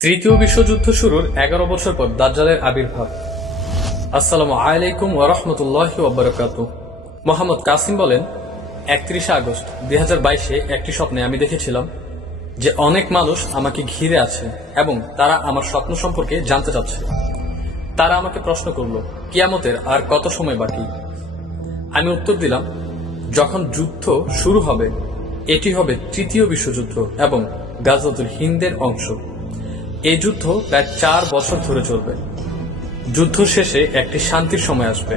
তৃতীয় বিশ্বযুদ্ধ শুরুর ১১ বছর পর দাজ্জালের আবির্ভাব। আসসালামু আলাইকুম ওয়া রাহমাতুল্লাহি ওয়া বারাকাতুহু। মোহাম্মদ কাসিম বলেন, ৩১ আগস্ট ২০২২-এ একটি স্বপ্নে আমি দেখেছিলাম যে অনেক মানুষ আমাকে ঘিরে আছে এবং তারা আমার স্বপ্ন সম্পর্কে জানতে চাচ্ছে। তারা আমাকে প্রশ্ন করল, কিয়ামতের আর কত সময় বাকি? আমি উত্তর দিলাম, যখন যুদ্ধ শুরু হবে এটি হবে তৃতীয় বিশ্বযুদ্ধ এবং গাজওয়াতুল হিন্দের অংশ। এই যুদ্ধ প্রায় ৪ বছর ধরে চলবে। যুদ্ধ শেষে একটি শান্তির সময় আসবে,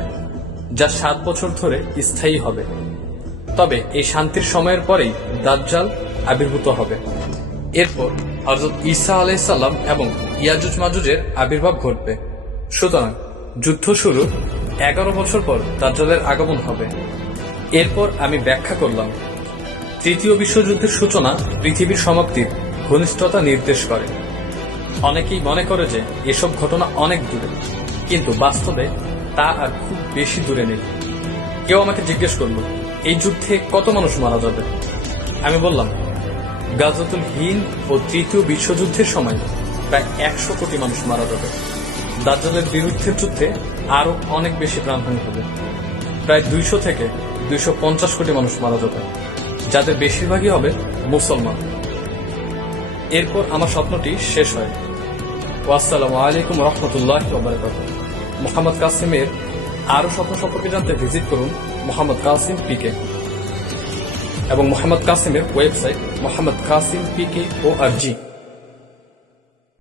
যা ৭ বছর ধরে স্থায়ী হবে। তবে এই শান্তির সময়ের পরেই দাজ্জাল আবির্ভূত হবে। এরপর হযরত ঈসা আলাইহিস সালাম এবং ইয়াজুজ মাজুজের আবির্ভাব ঘটবে। সুতরাং যুদ্ধ শুরু ১১ বছর পর দাজ্জালের আগমন হবে। এরপর আমি ব্যাখ্যা করলাম, তৃতীয় বিশ্বযুদ্ধের সূচনা পৃথিবীর সমাপ্তির ঘনিষ্ঠতা নির্দেশ করে। অনেকেই মনে করে যে এসব ঘটনা অনেক দূরে, কিন্তু বাস্তবে তা আর খুব বেশি দূরে নেই। কেউ আমাকে জিজ্ঞেস করলো, এই যুদ্ধে কত মানুষ মারা যাবে? আমি বললাম, গাজওয়াতুল হিন্দ ও তৃতীয় বিশ্বযুদ্ধের সময় প্রায় ১০০ কোটি মানুষ মারা যাবে। দাজ্জালের বিরুদ্ধে যুদ্ধে আরো অনেক বেশি প্রাণহানি হবে। প্রায় ২০০ থেকে ২৫০ কোটি মানুষ মারা যাবে, যাদের বেশিরভাগই হবে মুসলমান। এরপর আমার স্বপ্নটি শেষ হয়। আসসালামু আলাইকুম রহমতুল্লাহি ওয়া বারাকাতুহু। মোহাম্মদ কাসিমের আরো স্বপ্ন সম্পর্কে জানতে ভিজিট করুন মোহাম্মদ কাসিম পিকে এবং মোহাম্মদ কাসিমের ওয়েবসাইট mohammadkasim.pk.org।